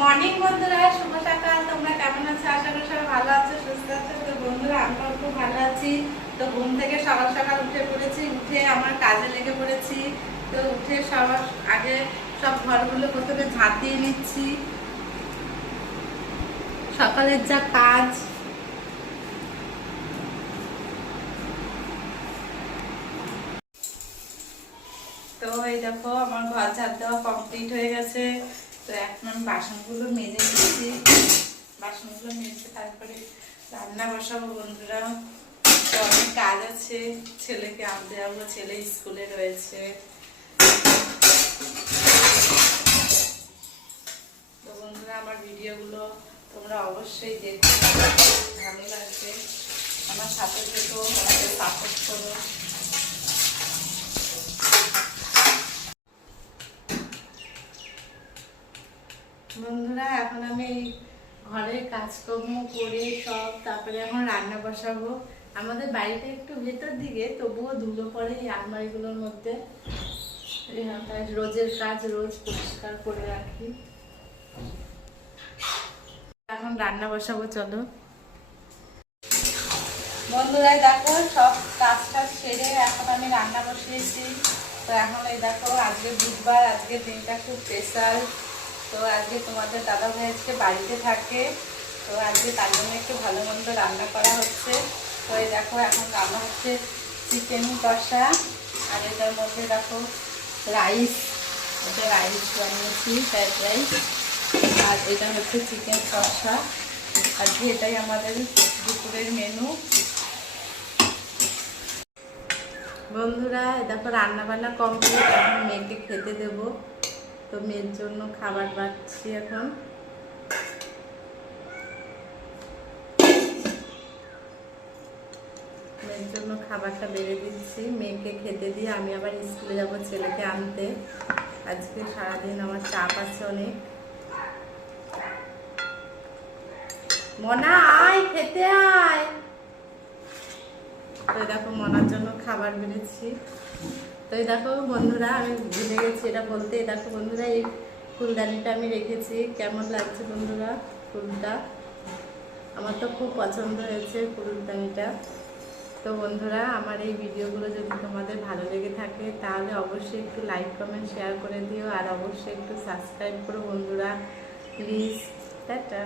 Morning বন্ধুরা, শুভ সকাল। তোমরা কেমন আছো? আশা করি সবাই ভালো আছো, সুস্থ আছো। তো বন্ধুরা, আমরাও খুব ভালো আছি। তো ঘুম থেকে সকাল সকাল উঠে পড়েছি, উঠে আমার কাজে লেগে পড়েছি। তো উঠে সবার আগে সব ঘরগুলো প্রথমে ঝাঁট দিয়ে নিচ্ছি। সকালের যা কাজ, তো এই দেখো আমার ঘর ঝাড় দেওয়া কমপ্লিট হয়ে গেছে। তো এখন আমি বাসনগুলো মেজে নিচ্ছি। বাসনগুলো মেজে তারপরে রান্না বসাবো বন্ধুরা। তো অনেক কাজ আছে, ছেলেকে আনতে যাবো, ছেলে স্কুলে রয়েছে। তো বন্ধুরা, আমার ভিডিওগুলো তোমরা অবশ্যই দেখো, ভালো লাগবে। আমার সাথে থেকেও আমাকে সাপোর্ট করো। বন্ধুরা, এখন আমি ঘরের কাজকর্ম করে সব তারপরে এখন রান্না বসাবো। আমাদের বাড়িটা একটু ভেতর দিকে, তবুও ধুলো পড়ে এই আলমারিগুলোর মধ্যে। তাই রোজের কাজ রোজ পরিষ্কার করে রাখি। এখন রান্না বসাবো, চলো বন্ধুরা। দেখো সব কাজ টাজ সেরে এখন আমি রান্না বসিয়েছি। তো এখন এই দেখো, আজকে বুধবার, আজকে দিনটা খুব স্পেশাল। তো আজকে তোমাদের দাদা ভাই আজকে বাড়িতে থাকে। তো আজকে তার জন্য একটু ভালো মন্দ রান্না করা হচ্ছে। তো এই দেখো এখন রান্না হচ্ছে চিকেন কষা, আর এটার মধ্যে দেখো রাইস, এটা রাইস বানিয়েছি, ফ্রাইড রাইস। আর এটা হচ্ছে চিকেন কষা। আজকে এটাই আমাদের দুপুরের মেনু। বন্ধুরা, দেখো রান্না বান্না কমপ্লিট, এখন মেয়েকে খেতে দেব। তো মেয়ের জন্য খাবার বাড়ছি এখন। মেয়ের জন্য খাবারটা বেড়ে দিচ্ছি, মেয়েকে খেতে দিয়ে আমি আবার স্কুলে যাব ছেলেকে আনতে। আজকে সারাদিন আমার চাপ আছে অনেক। মনা আয়, খেতে আয়। তো দেখো মনার জন্য খাবার বেড়েছি। তো এই দেখো বন্ধুরা, আমি ভুলে গেছি এটা বলতে। দেখো বন্ধুরা, এই ফুলদানিটা আমি রেখেছি। কেমন লাগছে বন্ধুরা ফুলটা? আমার তো খুব পছন্দ হয়েছে ফুলদানিটা। তো বন্ধুরা, আমার এই ভিডিওগুলো যদি তোমাদের ভালো লেগে থাকে তাহলে অবশ্যই একটু লাইক কমেন্ট শেয়ার করে দিও, আর অবশ্যই একটু সাবস্ক্রাইব করো বন্ধুরা, প্লিজ। টাটা।